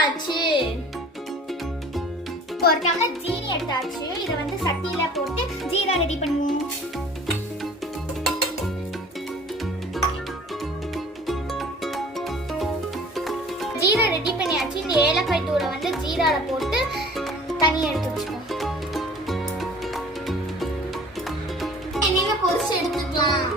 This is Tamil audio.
எடுத்தாச்சு. ஒரு டம்ளர் ஜீனி எடுத்தாச்சு. இதை வந்து சட்டியில போட்டு ஜீரா ரெடி பண்ணுவோம். ஜீரா ரெடி பண்ணியாச்சு. இந்த ஏலக்காய் தூளை வந்து ஜீரால போட்டு தனியா எடுத்து வச்சுக்கோங்க. எண்ணெயில பொரிச்சு எடுத்துக்கலாம்.